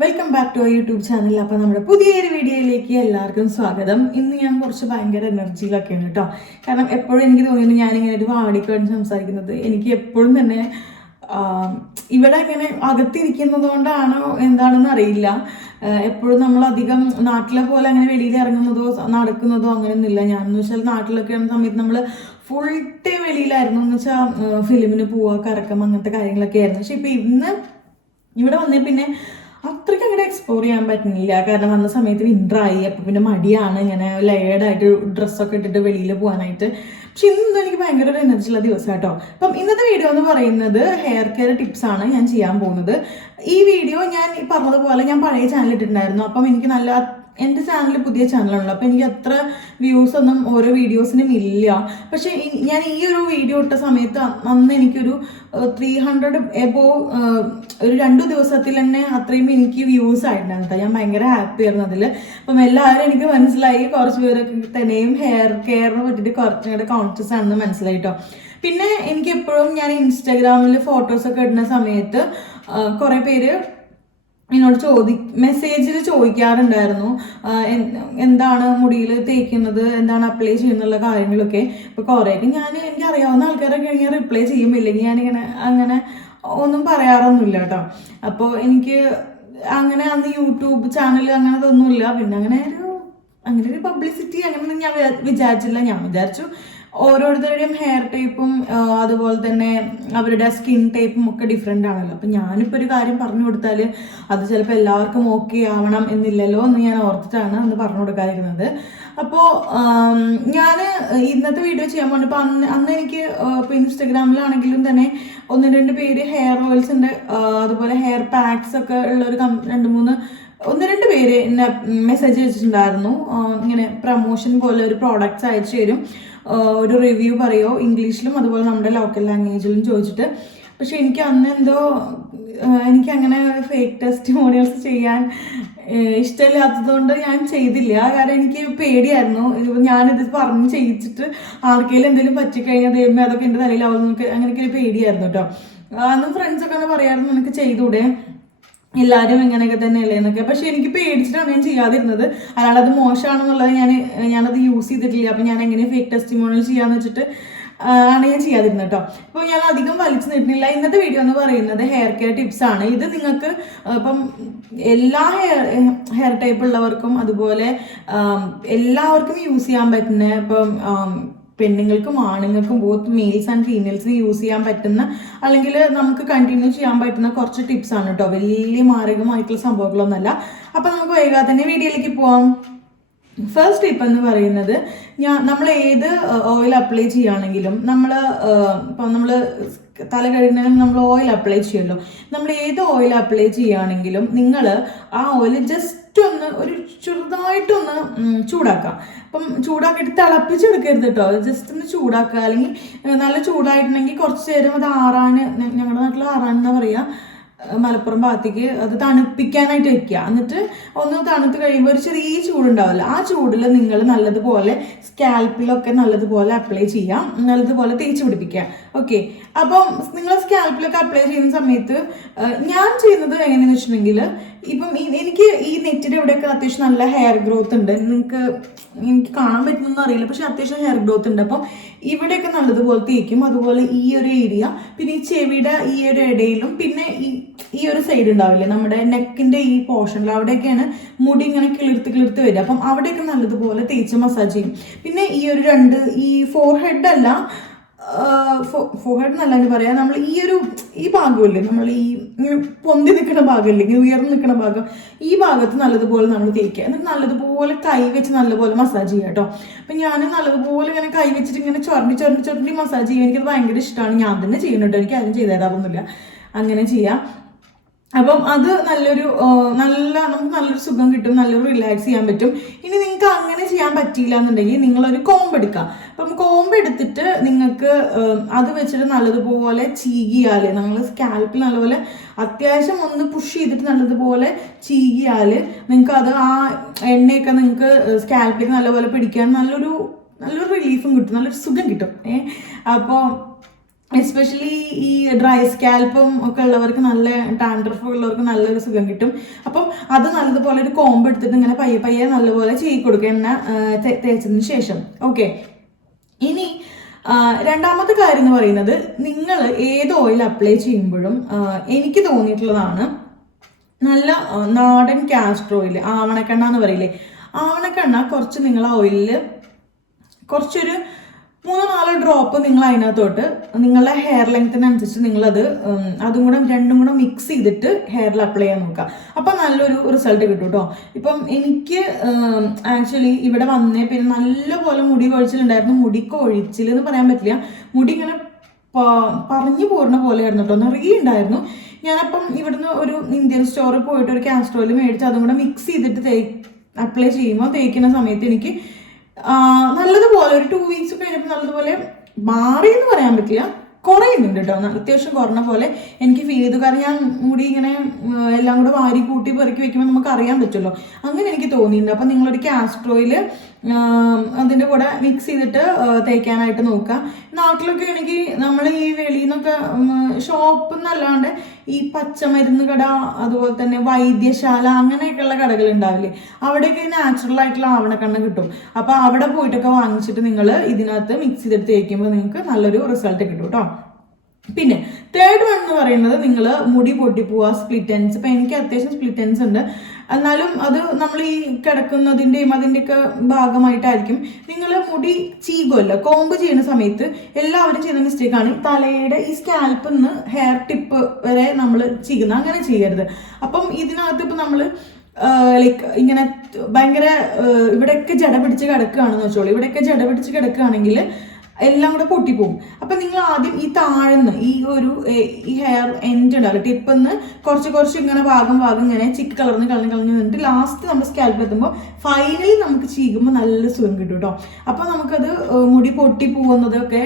Welcome back to YouTube channel അപ്പോൾ നമ്മുടെ പുതിയൊരു വീഡിയോയിലേക്ക് എല്ലാവർക്കും സ്വാഗതം. ഇന്ന് ഞാൻ കുറച്ച് ഭയങ്കര എനർജിയിലൊക്കെയാണ് കേട്ടോ. കാരണം എപ്പോഴും എനിക്ക് തോന്നിയിട്ട് ഞാനിങ്ങനെ ഒരു വാടിക്കൊണ്ട് സംസാരിക്കുന്നത്. എനിക്ക് എപ്പോഴും തന്നെ ഇവിടെ ഇങ്ങനെ അകത്തിരിക്കുന്നത് കൊണ്ടാണോ എന്താണെന്ന് അറിയില്ല. എപ്പോഴും നമ്മൾ അധികം നാട്ടിലെ പോലെ അങ്ങനെ വെളിയിൽ ഇറങ്ങുന്നതോ നടക്കുന്നതോ ഞാൻ എന്ന് വെച്ചാൽ നാട്ടിലൊക്കെ ആയിരുന്ന സമയത്ത് നമ്മൾ ഫുൾ ടൈം വെളിയിലായിരുന്നു. എന്ന് വെച്ചാൽ ഫിലിമിന് പോവുക കറക്കം അങ്ങനത്തെ കാര്യങ്ങളൊക്കെ ആയിരുന്നു. പക്ഷെ ഇപ്പം ഇന്ന് ഇവിടെ വന്നേ പിന്നെ അത്രയ്ക്ക് അങ്ങനെ എക്സ്പ്ലോർ ചെയ്യാൻ പറ്റുന്നില്ല. കാരണം വന്ന സമയത്ത് വിന്റർ ആയി. അപ്പം പിന്നെ മടിയാണ് ഇങ്ങനെ ലേഡായിട്ട് ഡ്രസ്സൊക്കെ ഇട്ടിട്ട് വെളിയിൽ പോകാനായിട്ട്. പക്ഷെ ഇന്നും എനിക്ക് ഭയങ്കര ഒരു എനർജി ഉള്ള ദിവസം കേട്ടോ അപ്പം ഇന്നത്തെ വീഡിയോ എന്ന് പറയുന്നത് ഹെയർ കെയർ ടിപ്സ് ആണ് ഞാൻ ചെയ്യാൻ പോകുന്നത്. ഈ വീഡിയോ ഞാൻ പറഞ്ഞതുപോലെ ഞാൻ പഴയ ചാനൽ ഇട്ടിട്ടുണ്ടായിരുന്നു. അപ്പം എനിക്ക് നല്ല എന്റെ ചാനൽ പുതിയ ചാനലാണല്ലോ അപ്പോൾ എനിക്ക് അത്ര വ്യൂസ് ഒന്നും ഓരോ വീഡിയോസിനും ഇല്ല. പക്ഷേ ഞാൻ ഈ ഒരു വീഡിയോ ഇട്ട സമയത്ത് അന്ന് എനിക്കൊരു ത്രീ ഹൺഡ്രഡ് എബോ ഒരു രണ്ടു ദിവസത്തിൽ തന്നെ അത്രയും എനിക്ക് വ്യൂസ് കേട്ടോ. ഞാൻ ഭയങ്കര ഹാപ്പി ആയിരുന്നു അതിൽ അപ്പം എല്ലാവരും എനിക്ക് മനസ്സിലായി. കുറച്ച് പേരൊക്കെ തന്നെയും ഹെയർ കെയറിനെ പറ്റിയിട്ട് കുറച്ചും കൂടെ കോൺഷ്യസ് ആണെന്ന് മനസ്സിലായി കേട്ടോ പിന്നെ എനിക്ക് എപ്പോഴും ഞാൻ ഇൻസ്റ്റാഗ്രാമിൽ ഫോട്ടോസൊക്കെ ഇടുന്ന സമയത്ത് കുറേ പേര് എന്നോട് ചോദി മെസ്സേജിൽ ചോദിക്കാറുണ്ടായിരുന്നു. എന്താണ് മുടിയിൽ തേക്കുന്നത് എന്താണ് അപ്ലൈ ചെയ്യുന്നുള്ള കാര്യങ്ങളൊക്കെ. ഇപ്പോൾ കുറേയൊക്കെ ഞാൻ എനിക്ക് അറിയാവുന്ന ആൾക്കാരൊക്കെ ആണെങ്കിൽ റിപ്ലൈ ചെയ്യും. ഇല്ലെങ്കിൽ ഞാനിങ്ങനെ അങ്ങനെ ഒന്നും പറയാറൊന്നുമില്ല കേട്ടോ. അപ്പോൾ എനിക്ക് അങ്ങനെ അന്ന് യൂട്യൂബ് ചാനൽ അങ്ങനെ ഒന്നുമില്ല പിന്നെ അങ്ങനെ ഒരു അങ്ങനെ ഒരു പബ്ലിസിറ്റി അങ്ങനെ ഞാൻ വിചാ- വിചാരിച്ചില്ല. ഞാൻ വിചാരിച്ചു ഓരോരുത്തരുടെയും ഹെയർ ടൈപ്പും അതുപോലെ തന്നെ അവരുടെ സ്കിൻ ടൈപ്പും ഒക്കെ ഡിഫറെന്റ് ആണല്ലോ. അപ്പം ഞാനിപ്പോൾ ഒരു കാര്യം പറഞ്ഞു കൊടുത്താൽ അത് ചിലപ്പോൾ എല്ലാവർക്കും ഓക്കെ ആവണം എന്നില്ലല്ലോ എന്ന് ഞാൻ ഓർത്തിട്ടാണ് അന്ന് പറഞ്ഞു കൊടുക്കാതിരുന്നത്. അപ്പോൾ ഞാൻ ഇന്നത്തെ വീഡിയോ ചെയ്യാൻ പോകണ്ടപ്പോൾ അന്ന് അന്ന് എനിക്ക് ഇപ്പോൾ ഇൻസ്റ്റഗ്രാമിലാണെങ്കിലും തന്നെ ഒന്ന് രണ്ട് പേര് ഹെയർ ഓയിൽസിന്റെ അതുപോലെ ഹെയർ പാക്സ് ഒക്കെ ഉള്ള ഒരു രണ്ട് മൂന്ന് ഒന്ന് രണ്ട് പേര് എന്നെ മെസ്സേജ് വെച്ചിട്ടുണ്ടായിരുന്നു ഇങ്ങനെ പ്രമോഷൻ പോലെ ഒരു പ്രോഡക്റ്റ്സ് അയച്ചു തരും. ഒരു റിവ്യൂ പറയുമോ ഇംഗ്ലീഷിലും അതുപോലെ നമ്മുടെ ലോക്കൽ ലാംഗ്വേജിലും ചോദിച്ചിട്ട്. പക്ഷെ എനിക്ക് അന്ന് എന്തോ എനിക്ക് അങ്ങനെ ഫേക്ക് ടെസ്റ്റ് ടെസ്റ്റിമോണിയൽസ് ചെയ്യാൻ ഇഷ്ടമില്ലാത്തതുകൊണ്ട് ഞാൻ ചെയ്തില്ല. കാരണം എനിക്ക് പേടിയായിരുന്നു. ഇത് ഞാനിത് പറഞ്ഞ് ചെയ്യിച്ചിട്ട് ആർക്കെങ്കിലും എന്തെങ്കിലും പറ്റിക്കഴിഞ്ഞാൽ ദൈവമേ അതൊക്കെ എന്റെ തലയിലാവുന്നൊക്കെ അങ്ങനെയൊക്കെ പേടിയായിരുന്നു കേട്ടോ. അന്ന് ഫ്രണ്ട്സൊക്കെ ഒന്ന് പറയാമായിരുന്നു നിനക്ക് ചെയ്തൂടെ? എല്ലാവരും ഇങ്ങനെയൊക്കെ തന്നെയല്ലേ എന്നൊക്കെ. പക്ഷെ എനിക്ക് പേടിച്ചിട്ടാണ് ഞാൻ ചെയ്യാതിരുന്നത്. അത് മോശമാണെന്നുള്ളത് ഞാൻ ഞാനത് യൂസ് ചെയ്തിട്ടില്ല. അപ്പം ഞാൻ എങ്ങനെ ഫേക്ക് ടെസ്റ്റിമോണിയൽ ചെയ്യാന്ന് വെച്ചിട്ട് ആണ് ഞാൻ ചെയ്യാതിരുന്നത് കേട്ടോ ഇപ്പോൾ ഞാൻ അധികം വലിച്ചു നീട്ടുന്നില്ല. ഇന്നത്തെ വീഡിയോ എന്ന് പറയുന്നത് ഹെയർ കെയർ ടിപ്സ് ആണ്. ഇത് നിങ്ങൾക്ക് ഇപ്പം എല്ലാ ഹെയർ ഹെയർ ടൈപ്പ് ഉള്ളവർക്കും അതുപോലെ എല്ലാവർക്കും യൂസ് ചെയ്യാൻ പറ്റുന്ന ഇപ്പം പെണ്ണുങ്ങൾക്കും ആണുങ്ങൾക്കും ബോത്ത് മെയിൽസ് ആൻഡ് ഫീമെയിൽസിന് യൂസ് ചെയ്യാൻ പറ്റുന്ന അല്ലെങ്കിൽ നമുക്ക് കണ്ടിന്യൂ ചെയ്യാൻ പറ്റുന്ന കുറച്ച് ടിപ്സ് ആണ് കേട്ടോ വലിയ മാരകമായിട്ടുള്ള സംഭവങ്ങളൊന്നുമല്ല. അപ്പം നമുക്ക് വൈകാതെ തന്നെ വീഡിയോയിലേക്ക് പോവാം. ഫസ്റ്റ് ടിപ്പ് എന്ന് പറയുന്നത് ഞാൻ നമ്മൾ ഏത് ഓയിൽ അപ്ലൈ ചെയ്യുകയാണെങ്കിലും നമ്മൾ ഇപ്പം നമ്മൾ തല കഴുകുന്നതിനും നമ്മൾ ഓയിൽ അപ്ലൈ ചെയ്യുമല്ലോ. നമ്മൾ ഏത് ഓയിൽ അപ്ലൈ ചെയ്യുകയാണെങ്കിലും നിങ്ങൾ ആ ഓയിൽ ജസ്റ്റ് ഒന്ന് ഒരു ചെറുതായിട്ടൊന്ന് ചൂടാക്കാം. അപ്പം ചൂടാക്കിയിട്ട് തിളപ്പിച്ചെടുക്കരുത് കേട്ടോ ജസ്റ്റ് ഒന്ന് ചൂടാക്കുക. അല്ലെങ്കിൽ നല്ല ചൂടായിട്ടുണ്ടെങ്കിൽ കുറച്ച് നേരം അത് ആറാൻ ഞങ്ങളുടെ നാട്ടിൽ ആറാൻ എന്താ പറയുക മലപ്പുറം ഭാഗത്തേക്ക് അത് തണുപ്പിക്കാനായിട്ട് വെക്കുക എന്നിട്ട് ഒന്ന് തണുത്ത് കഴിയുമ്പോൾ ഒരു ചെറിയ ചൂടുണ്ടാവില്ല. ആ ചൂടിൽ നിങ്ങൾ നല്ലതുപോലെ സ്കാൽപ്പിലൊക്കെ നല്ലതുപോലെ അപ്ലൈ ചെയ്യാം. നല്ലതുപോലെ തേച്ച് പിടിപ്പിക്കുക ഓക്കെ. അപ്പം നിങ്ങൾ സ്കാൽപ്പിലൊക്കെ അപ്ലൈ ചെയ്യുന്ന സമയത്ത് ഞാൻ ചെയ്യുന്നത് എങ്ങനെയാണെന്ന് വെച്ചിട്ടുണ്ടെങ്കിൽ ഇപ്പം എനിക്ക് ഈ നെറ്റിന്റെ ഇവിടെയൊക്കെ അത്യാവശ്യം നല്ല ഹെയർ ഗ്രോത്ത് ഉണ്ട്. നിങ്ങൾക്ക് എനിക്ക് കാണാൻ പറ്റുന്ന അറിയില്ല. പക്ഷെ അത്യാവശ്യം ഹെയർ ഗ്രോത്ത് ഉണ്ട്. അപ്പം ഇവിടെയൊക്കെ നല്ലതുപോലെ തേക്കും. അതുപോലെ ഈ ഒരു ഏരിയ പിന്നെ ഈ ചെവിയുടെ ഈ ഒരു ഇടയിലും പിന്നെ ഈ ഈ ഒരു സൈഡ് ഉണ്ടാവില്ലേ? നമ്മുടെ നെക്കിന്റെ ഈ പോർഷനിൽ അവിടെയൊക്കെയാണ് മുടി ഇങ്ങനെ കിളിർത്ത് കിളിർത്ത് വരിക. അപ്പം അവിടെയൊക്കെ നല്ലതുപോലെ തേച്ച് മസാജ് ചെയ്യും. പിന്നെ ഈ ഒരു രണ്ട് ഈ ഫോർ ഹെഡ് അല്ല ഫോർഹെഡ് എന്നല്ല എന്ന് പറയാം. നമ്മൾ ഈ ഒരു ഈ ഭാഗമില്ലേ നമ്മൾ ഈ പൊന്തി നിൽക്കുന്ന ഭാഗമില്ലേ ഇങ്ങനെ ഉയർന്നു നിൽക്കുന്ന ഭാഗം ഈ ഭാഗത്ത് നല്ലതുപോലെ നമ്മൾ തേക്കുക. എന്നിട്ട് നല്ലതുപോലെ കൈ വെച്ച് നല്ലപോലെ മസാജ് ചെയ്യുക കേട്ടോ. അപ്പം ഞാൻ നല്ലതുപോലെ ഇങ്ങനെ കൈ വെച്ചിട്ട് ഇങ്ങനെ ചൊരണ്ടി ചൊരണ്ടി ചൊരണ്ടി മസാജ് ചെയ്യുക. എനിക്കത് ഭയങ്കര ഇഷ്ടമാണ്. ഞാൻ തന്നെ ചെയ്യുന്നുണ്ട് എനിക്ക് ആരും ചെയ്തു അങ്ങനെ ചെയ്യാം. അപ്പം അത് നല്ലൊരു നല്ല നമുക്ക് നല്ലൊരു സുഖം കിട്ടും. നല്ലൊരു റിലാക്സ് ചെയ്യാൻ പറ്റും. ഇനി നിങ്ങൾക്ക് അങ്ങനെ ചെയ്യാൻ പറ്റിയില്ല എന്നുണ്ടെങ്കിൽ നിങ്ങളൊരു കോമ്പ് എടുക്കുക. അപ്പം കോമ്പ് എടുത്തിട്ട് നിങ്ങൾക്ക് അത് വെച്ചിട്ട് നല്ലതുപോലെ ചീകിയാൽ നിങ്ങൾ സ്കാൽപ്പിൽ നല്ലപോലെ അത്യാവശ്യം ഒന്ന് പുഷ് ചെയ്തിട്ട് നല്ലതുപോലെ ചീകിയാൽ നിങ്ങൾക്ക് അത് ആ എണ്ണയൊക്കെ നിങ്ങൾക്ക് സ്കാൽപ്പിലേക്ക് നല്ലപോലെ പിടിക്കാൻ നല്ലൊരു നല്ലൊരു റിലീഫും കിട്ടും നല്ലൊരു സുഖം കിട്ടും ഏ. അപ്പോൾ എസ്പെഷ്യലി ഈ ഡ്രൈ സ്കാൽപ്പും ഒക്കെ ഉള്ളവർക്ക് നല്ല ടാൻഡ്രഫ് ഉള്ളവർക്ക് നല്ലൊരു സുഖം കിട്ടും. അപ്പം അത് നല്ലതുപോലെ ഒരു കോമ്പ് എടുത്തിട്ട് ഇങ്ങനെ പയ്യെ പയ്യെ നല്ലപോലെ ചെയ്യി കൊടുക്കുക എണ്ണ തേച്ചതിന് ശേഷം. ഓക്കെ ഇനി രണ്ടാമത്തെ കാര്യം എന്ന് പറയുന്നത് നിങ്ങൾ ഏത് ഓയിൽ അപ്ലൈ ചെയ്യുമ്പോഴും എനിക്ക് തോന്നിയിട്ടുള്ളതാണ് നല്ല നാടൻ കാസ്റ്റർ ഓയിൽ ആവണക്കെണ്ണ എന്ന് പറയില്ലേ? ആവണക്കെണ്ണ കുറച്ച് നിങ്ങൾ ഓയിലിൽ കുറച്ചൊരു മൂന്നോ നാല് ഡ്രോപ്പ് നിങ്ങൾ അതിനകത്തോട്ട് നിങ്ങളുടെ ഹെയർ ലെങ്ത്തിനനുസരിച്ച് നിങ്ങളത് അതും കൂടെ രണ്ടും കൂടെ മിക്സ് ചെയ്തിട്ട് ഹെയറിൽ അപ്ലൈ ചെയ്യാൻ നോക്കുക. അപ്പം നല്ലൊരു റിസൾട്ട് കിട്ടും കേട്ടോ ഇപ്പം എനിക്ക് ആക്ച്വലി ഇവിടെ വന്നേ പിന്നെ നല്ലപോലെ മുടി കൊഴിച്ചിലുണ്ടായിരുന്നു. മുടി കൊഴിച്ചിൽ എന്ന് പറയാൻ പറ്റില്ല. മുടി ഇങ്ങനെ പറഞ്ഞു പോരുന്ന പോലെയായിരുന്നു കേട്ടോ നിറയെ ഉണ്ടായിരുന്നു. ഞാനപ്പം ഇവിടുന്ന് ഒരു ഇന്ത്യൻ സ്റ്റോറിൽ പോയിട്ട് ഒരു കാസ്ട്രോയിൽ മേടിച്ച് അതും കൂടെ മിക്സ് ചെയ്തിട്ട് തേ അപ്ലൈ ചെയ്യുമ്പോൾ തേക്കുന്ന സമയത്ത് എനിക്ക് നല്ലതുപോലെ ഒരു ടു വീക്സ് കഴിഞ്ഞപ്പോൾ നല്ലതുപോലെ മാറി എന്ന് പറയാൻ പറ്റില്ല. കുറയുന്നുണ്ട് കേട്ടോ അത്യാവശ്യം കുറഞ്ഞ പോലെ എനിക്ക് ഫീൽ ചെയ്തു. കാരണം ഞാൻ മുടി ഇങ്ങനെ എല്ലാം കൂടെ വാരി കൂട്ടി പെറുക്കി വെക്കുമ്പോൾ നമുക്ക് അറിയാൻ പറ്റുമല്ലോ. അങ്ങനെ എനിക്ക് തോന്നിയിട്ടുണ്ട്. അപ്പം നിങ്ങളൊരു കാസ്ട്രോയിൽ അതിന്റെ കൂടെ മിക്സ് ചെയ്തിട്ട് തേക്കാനായിട്ട് നോക്കുക നാട്ടിലൊക്കെ ആണെങ്കിൽ നമ്മൾ ഈ വെളിയിൽ നിന്നൊക്കെ ഷോപ്പ് എന്നല്ലാണ്ട് ഈ പച്ചമരുന്ന് കട അതുപോലെ തന്നെ വൈദ്യശാല അങ്ങനെയൊക്കെയുള്ള കടകൾ ഉണ്ടാവില്ലേ? അവിടെയൊക്കെ നാച്ചുറൽ ആയിട്ടുള്ള ആവണക്കണ്ണ കിട്ടും. അപ്പോൾ അവിടെ പോയിട്ടൊക്കെ വാങ്ങിച്ചിട്ട് നിങ്ങൾ ഇതിനകത്ത് മിക്സ് ചെയ്തിട്ട് തേക്കുമ്പോൾ നിങ്ങൾക്ക് നല്ലൊരു റിസൾട്ട് കിട്ടും കേട്ടോ പിന്നെ തേർഡ് വൺ എന്ന് പറയുന്നത് നിങ്ങൾ മുടി പൊട്ടിപ്പോവുക എൻസ് ഇപ്പം എനിക്ക് അത്യാവശ്യം സ്പ്ലിറ്റ് എൻസ് ഉണ്ട്. എന്നാലും അത് നമ്മൾ ഈ കിടക്കുന്നതിന്റെയും അതിന്റെയൊക്കെ ഭാഗമായിട്ടായിരിക്കും. നിങ്ങൾ മുടി ചീകുമല്ലോ കോമ്പ് ചെയ്യുന്ന സമയത്ത് എല്ലാവരും ചെയ്യുന്ന മിസ്റ്റേക്കാണ് തലയുടെ ഈ സ്കാൽപ്പിൽ നിന്ന് ഹെയർ ടിപ്പ് വരെ നമ്മൾ ചീകുന്ന അങ്ങനെ ചെയ്യരുത്. അപ്പം ഇതിനകത്ത് ഇപ്പം നമ്മൾ ലൈക്ക് ഇങ്ങനെ ഭയങ്കര ഇവിടെയൊക്കെ ജട പിടിച്ച് കിടക്കുകയാണെന്ന് വെച്ചോളൂ. ഇവിടെയൊക്കെ ജട പിടിച്ച് കിടക്കുകയാണെങ്കിൽ എല്ലാം കൂടെ പൊട്ടിപ്പോകും. അപ്പം നിങ്ങൾ ആദ്യം ഈ താഴ്ന്ന് ഈ ഒരു ഈ ഹെയർ എൻഡ് ഉണ്ടാവില്ല ടിപ്പെന്ന് കുറച്ച് കുറച്ച് ഇങ്ങനെ ഭാഗം ഭാഗം ഇങ്ങനെ ചിക്ക് കളർന്ന് കളഞ്ഞ് കളഞ്ഞ് നിന്നിട്ട് ലാസ്റ്റ് നമ്മൾ സ്കാൽപ്പ് എത്തുമ്പോൾ ഫൈനലി നമുക്ക് ചീകുമ്പോൾ നല്ല സുഖം കിട്ടും കേട്ടോ അപ്പോൾ നമുക്കത് മുടി പൊട്ടി പോകുന്നതൊക്കെ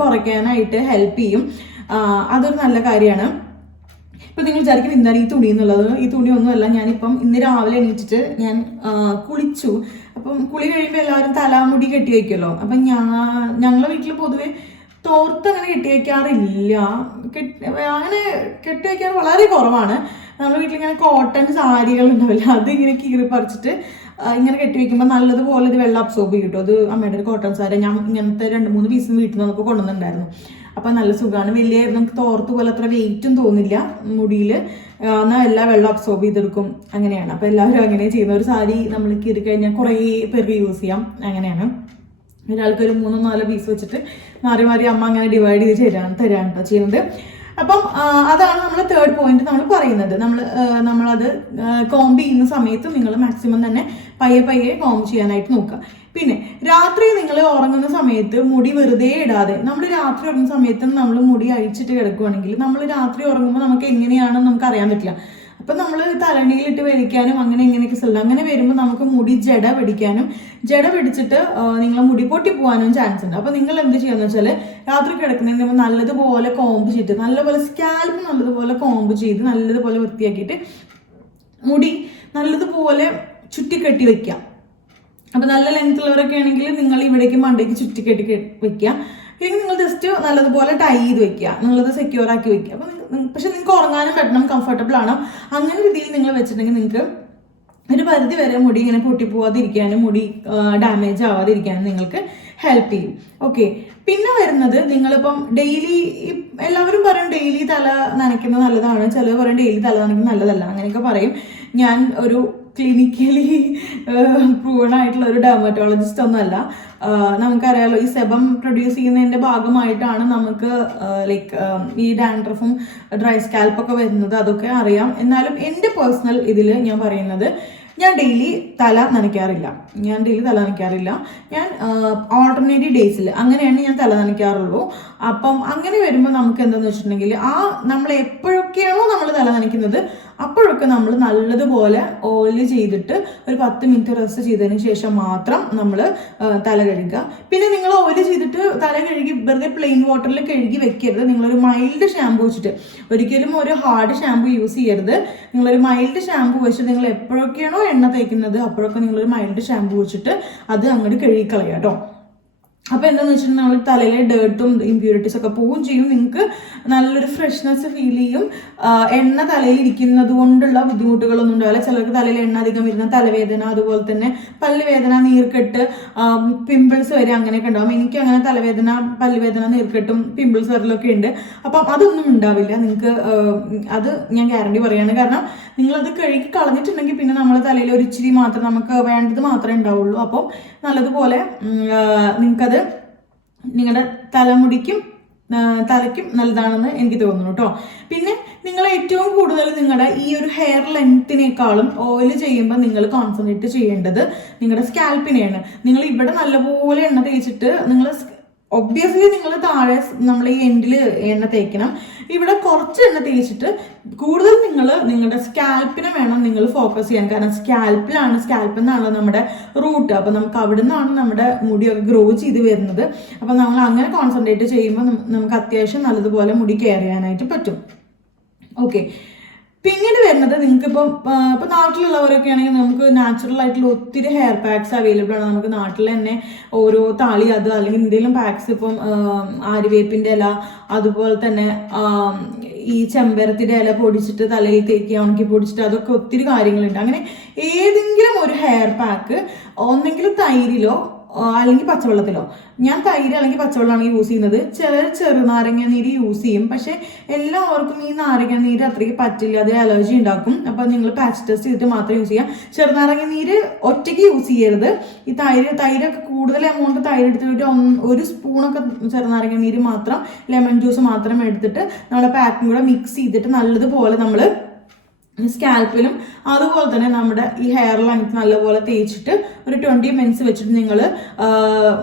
കുറയ്ക്കാനായിട്ട് ഹെൽപ്പ് ചെയ്യും. അതൊരു നല്ല കാര്യമാണ്. ഇപ്പൊ നിങ്ങൾ വിചാരിക്കും എന്താണ് ഈ തുണി എന്നുള്ളത്. ഈ തുണി ഒന്നുമല്ല ഞാനിപ്പം ഇന്ന് രാവിലെ എണീറ്റിട്ട് ഞാൻ കുളിച്ചു. അപ്പം കുളി കഴിയുമ്പോൾ എല്ലാവരും തലാമുടി കെട്ടി വയ്ക്കുമല്ലോ അപ്പം ഞാ ഞങ്ങളെ വീട്ടിൽ പൊതുവെ തോർത്ത് അങ്ങനെ കെട്ടി വയ്ക്കാറില്ല അങ്ങനെ കെട്ടി വയ്ക്കാൻ വളരെ കുറവാണ്. നമ്മുടെ വീട്ടിൽ ഇങ്ങനെ കോട്ടൺ സാരികൾ ഉണ്ടാവില്ല അത് ഇങ്ങനെ കീറി പറിച്ചിട്ട് ഇങ്ങനെ കെട്ടി വെക്കുമ്പോൾ നല്ലതുപോലെ ഇത് വെള്ളം അബ്സോർബ് ചെയ്യും കേട്ടോ. അത് അമ്മയുടെ ഒരു കോട്ടൺ സാരി ഞാൻ ഇങ്ങനത്തെ രണ്ട് മൂന്ന് പീസ് വീട്ടിൽ നിന്ന് നമുക്ക് കൊണ്ടുവന്നിട്ടുണ്ടായിരുന്നു. അപ്പം നല്ല സുഖമാണ് വലിയ നമുക്ക് തോർത്ത് പോലെ അത്ര വെയിറ്റും തോന്നില്ല. മുടിയിൽ എന്നാൽ എല്ലാ വെള്ളം അബ്സോർബ് ചെയ്തെടുക്കും. അങ്ങനെയാണ്. അപ്പോൾ എല്ലാവരും അങ്ങനെ ചെയ്യുന്ന ഒരു സാരി നമ്മൾ കീറി കഴിഞ്ഞാൽ കുറേ പേർക്ക് യൂസ് ചെയ്യാം. അങ്ങനെയാണ്. ഒരാൾക്ക് ഒരു മൂന്നോ നാലോ പീസ് വെച്ചിട്ട് മാറി മാറി അമ്മ അങ്ങനെ ഡിവൈഡ് ചെയ്ത് തരാണ് തരാണ് ചെയ്യുന്നത്. അപ്പം അതാണ് നമ്മൾ തേർഡ് പോയിന്റ് നമ്മൾ പറയുന്നത്. നമ്മൾ നമ്മളത് കോംബ് ചെയ്യുന്ന സമയത്ത് നിങ്ങൾ മാക്സിമം തന്നെ പയ്യെ പയ്യെ കോംബ് ചെയ്യാനായിട്ട് നോക്കുക. പിന്നെ രാത്രി നിങ്ങൾ ഉറങ്ങുന്ന സമയത്ത് മുടി വെറുതെ ഇടാതെ നമ്മൾ രാത്രി ഉറങ്ങുന്ന സമയത്ത് നമ്മൾ മുടി അഴിച്ചിട്ട് കിടക്കുവാണെങ്കിൽ നമ്മൾ രാത്രി ഉറങ്ങുമ്പോൾ നമുക്ക് എങ്ങനെയാണെന്ന് നമുക്ക് അറിയാൻ പറ്റില്ല. അപ്പം നമ്മൾ തലണിയിലിട്ട് വലിക്കാനും അങ്ങനെ ഇങ്ങനെയൊക്കെ ചെല്ലാം അങ്ങനെ വരുമ്പോൾ നമുക്ക് മുടി ജട പിടിക്കാനും ജട പിടിച്ചിട്ട് നിങ്ങൾ മുടി പൊട്ടി പോകാനും ചാൻസ് ഉണ്ട്. അപ്പോൾ നിങ്ങൾ എന്ത് ചെയ്യുക വെച്ചാൽ രാത്രി കിടക്കുന്നതിന് മുമ്പ് നല്ലതുപോലെ കോമ്പ് ചെയ്തിട്ട് നല്ലപോലെ സ്കാൽപ്പ് നല്ലതുപോലെ കോമ്പ് ചെയ്ത് നല്ലതുപോലെ വൃത്തിയാക്കിയിട്ട് മുടി നല്ലതുപോലെ ചുറ്റിക്കെട്ടി വെക്കുക. അപ്പൊ നല്ല ലെങ്ത് ഉള്ളവരൊക്കെ ആണെങ്കിൽ നിങ്ങൾ ഇവിടേക്ക് മണ്ടയ്ക്ക് ചുറ്റിക്കെട്ടി വെക്കുക. അല്ലെങ്കിൽ നിങ്ങൾ ജസ്റ്റ് നല്ലതുപോലെ ടൈ ചെയ്ത് വെക്കുക. നിങ്ങളത് സെക്യൂർ ആക്കി വെക്കുക. അപ്പൊ പക്ഷെ നിങ്ങൾക്ക് ഉറങ്ങാനും പറ്റണം കംഫർട്ടബിൾ ആണ്. അങ്ങനെ രീതിയിൽ നിങ്ങൾ വെച്ചിട്ടുണ്ടെങ്കിൽ നിങ്ങൾക്ക് ഒരു പരിധി വരെ മുടി ഇങ്ങനെ പൊട്ടിപ്പോവാതിരിക്കാനും മുടി ഡാമേജ് ആവാതിരിക്കാനും നിങ്ങൾക്ക് ഹെൽപ്പ് ചെയ്യും. ഓക്കെ പിന്നെ വരുന്നത് നിങ്ങളിപ്പം ഡെയിലി എല്ലാവരും പറയും ഡെയിലി തല നനയ്ക്കുന്നത് നല്ലതാണ്. ചിലർ പറയും ഡെയിലി തല നനയ്ക്കുന്നത് നല്ലതല്ല. അങ്ങനെയൊക്കെ പറയും. ഞാൻ ഒരു ക്ലിനിക്കലി പ്രൂവൺ ആയിട്ടുള്ള ഒരു ഡെർമറ്റോളജിസ്റ്റ് ഒന്നുമല്ല. നമുക്കറിയാലോ ഈ സെബം പ്രൊഡ്യൂസ് ചെയ്യുന്നതിന്റെ ഭാഗമായിട്ടാണ് നമുക്ക് ലൈക്ക് ഈ ഡാൻഡ്രഫും ഡ്രൈ സ്കാൽപ്പൊക്കെ വരുന്നത്. അതൊക്കെ അറിയാം. എന്നാലും എന്റെ പേഴ്സണൽ ഇതിൽ ഞാൻ പറയുന്നത് ഞാൻ ഡെയിലി തല നനയ്ക്കാറില്ല. ഞാൻ ഡെയിലി തല നനയ്ക്കാറില്ല. ഞാൻ ഓൾട്ടർനേറ്റീവ് ഡേയ്സിൽ അങ്ങനെയാണ് ഞാൻ തല നനയ്ക്കാറുള്ളൂ. അപ്പം അങ്ങനെ വരുമ്പോൾ നമുക്ക് എന്താണെന്ന് വെച്ചിട്ടുണ്ടെങ്കിൽ ആ നമ്മൾ എപ്പോഴൊക്കെയാണോ നമ്മൾ തല നനയ്ക്കുന്നത് അപ്പോഴൊക്കെ നമ്മൾ നല്ലതുപോലെ ഓയിൽ ചെയ്തിട്ട് ഒരു പത്ത് മിനിറ്റ് റെസ്റ്റ് ചെയ്തതിന് ശേഷം മാത്രം നമ്മൾ തല കഴുകുക. പിന്നെ നിങ്ങൾ ഓയിൽ ചെയ്തിട്ട് തല കഴുകി വെറുതെ പ്ലെയിൻ വാട്ടറിൽ കഴുകി വെക്കരുത്. നിങ്ങളൊരു മൈൽഡ് ഷാമ്പു വെച്ചിട്ട്. ഒരിക്കലും ഒരു ഹാർഡ് ഷാമ്പു യൂസ് ചെയ്യരുത്. നിങ്ങളൊരു മൈൽഡ് ഷാമ്പു വെച്ചിട്ട് നിങ്ങൾ എപ്പോഴൊക്കെയാണോ എണ്ണ തേക്കുന്നത് അപ്പോഴൊക്കെ നിങ്ങളൊരു മൈൽഡ് ഷാമ്പു വെച്ചിട്ട് അത് അങ്ങോട്ട് കഴുകിക്കളയാം കേട്ടോ അപ്പോൾ എന്താണെന്ന് വെച്ചിട്ടുണ്ടെങ്കിൽ നമ്മൾ തലയിലെ ഡേർട്ടും ഇമ്പ്യൂരിറ്റീസ് ഒക്കെ പോവുകയും ചെയ്യും. നിങ്ങൾക്ക് നല്ലൊരു ഫ്രഷ്നെസ് ഫീൽ ചെയ്യും. എണ്ണ തലയിൽ ഇരിക്കുന്നത് കൊണ്ടുള്ള ബുദ്ധിമുട്ടുകളൊന്നും ഉണ്ടാവില്ല. ചിലർക്ക് തലയിൽ എണ്ണ അധികം വരുന്ന തലവേദന അതുപോലെ തന്നെ പല്ലുവേദന നീർക്കെട്ട് പിമ്പിൾസ് വരെ അങ്ങനെയൊക്കെ ഉണ്ടാവും. എനിക്ക് അങ്ങനെ തലവേദന പല്ലുവേദന നീർക്കെട്ടും പിമ്പിൾസ് വരലൊക്കെ ഉണ്ട്. അപ്പം അതൊന്നും ഉണ്ടാവില്ല. നിങ്ങൾക്ക് അത് ഞാൻ ഗ്യാരണ്ടി പറയാണ്. കാരണം നിങ്ങളത് കഴുകി കളഞ്ഞിട്ടുണ്ടെങ്കിൽ പിന്നെ നമ്മളെ തലയിൽ ഒരു ഇച്ചിരി മാത്രം നമുക്ക് വേണ്ടത് മാത്രമേ ഉണ്ടാവുള്ളൂ. അപ്പം നല്ലതുപോലെ നിങ്ങൾക്കത് നിങ്ങളുടെ തലമുടിക്കും തലയ്ക്കും നല്ലതാണെന്ന് എനിക്ക് തോന്നുന്നു കേട്ടോ പിന്നെ നിങ്ങൾ ഏറ്റവും കൂടുതൽ നിങ്ങളുടെ ഈ ഒരു ഹെയർ ലെങ്ത്തിനേക്കാളും ഓയിൽ ചെയ്യുമ്പോൾ നിങ്ങൾ കോൺസെൻട്രേറ്റ് ചെയ്യേണ്ടത് നിങ്ങളുടെ സ്കാൽപ്പിനെയാണ് നിങ്ങൾ ഇവിടെ നല്ലപോലെ എണ്ണ തേച്ചിട്ട് നിങ്ങൾ ഒബ്വിയസ്ലി നിങ്ങൾ താഴെ നമ്മൾ ഈ എൻഡിൽ എണ്ണ തേക്കണം. ഇവിടെ കുറച്ച് എണ്ണ തേച്ചിട്ട് കൂടുതൽ നിങ്ങൾ നിങ്ങളുടെ സ്കാൽപ്പിനെ വേണം നിങ്ങൾ ഫോക്കസ് ചെയ്യാൻ. കാരണം സ്കാൽപ്പിലാണ് സ്കാൽപ്പിൽ നിന്നാണ് നമ്മുടെ റൂട്ട് അപ്പോൾ നമുക്ക് അവിടെ നിന്നാണ് നമ്മുടെ മുടിയൊക്കെ ഗ്രോ ചെയ്ത് വരുന്നത്. അപ്പോൾ നമ്മൾ അങ്ങനെ കോൺസെൻട്രേറ്റ് ചെയ്യുമ്പോൾ നമുക്ക് അത്യാവശ്യം നല്ലതുപോലെ മുടി കെയർ പറ്റും. ഓക്കെ പിന്നീട് വരുന്നത്? നിങ്ങൾക്ക് ഇപ്പം ഇപ്പം നാട്ടിലുള്ളവരൊക്കെ ആണെങ്കിൽ നമുക്ക് നാച്ചുറൽ ആയിട്ടുള്ള ഒത്തിരി ഹെയർ പാക്സ് അവൈലബിൾ ആണ്. നമുക്ക് നാട്ടിൽ തന്നെ ഓരോ താളി അത് അല്ലെങ്കിൽ എന്തെങ്കിലും പാക്സ് ഇപ്പം ആര്യവേപ്പിന്റെ ഇല അതുപോലെ തന്നെ ഈ ചെമ്പരത്തിന്റെ ഇല പൊടിച്ചിട്ട് തലയിൽ തേക്കുക ഉണക്കി പൊടിച്ചിട്ട് അതൊക്കെ ഒത്തിരി കാര്യങ്ങളുണ്ട്. അങ്ങനെ ഏതെങ്കിലും ഒരു ഹെയർ പാക്ക് ഒന്നെങ്കിൽ തൈരിലോ അല്ലെങ്കിൽ പച്ചവെള്ളത്തിലോ. ഞാൻ തൈര് അല്ലെങ്കിൽ പച്ചവെള്ളമാണ് യൂസ് ചെയ്യുന്നത്. ചിലർ ചെറുനാരങ്ങ നീര് യൂസ് ചെയ്യും. പക്ഷെ എല്ലാവർക്കും ഈ നാരങ്ങ നീര് അത്രയ്ക്ക് പറ്റില്ല. അതിൽ അലർജി ഉണ്ടാക്കും. അപ്പോൾ നിങ്ങൾ പാച്ച് ടെസ്റ്റ് ചെയ്തിട്ട് മാത്രം യൂസ് ചെയ്യാം ചെറുനാരങ്ങ നീര് ഒറ്റയ്ക്ക് യൂസ് ചെയ്യരുത്. ഈ തൈര് തൈരൊക്കെ കൂടുതൽ എമൗണ്ട് തൈര് എടുത്തിട്ട് ഒരു സ്പൂണൊക്കെ ചെറുനാരങ്ങ നീര് മാത്രം ലെമൺ ജ്യൂസ് മാത്രം എടുത്തിട്ട് നമ്മുടെ പാക്കും കൂടെ മിക്സ് ചെയ്തിട്ട് നല്ലതുപോലെ നമ്മൾ സ്കാൽപ്പിലും അതുപോലെ തന്നെ നമ്മുടെ ഈ ഹെയർ ലെങ്ത് നല്ലപോലെ തേച്ചിട്ട് ഒരു ട്വന്റി മിനിറ്റ്സ് വെച്ചിട്ട് നിങ്ങൾ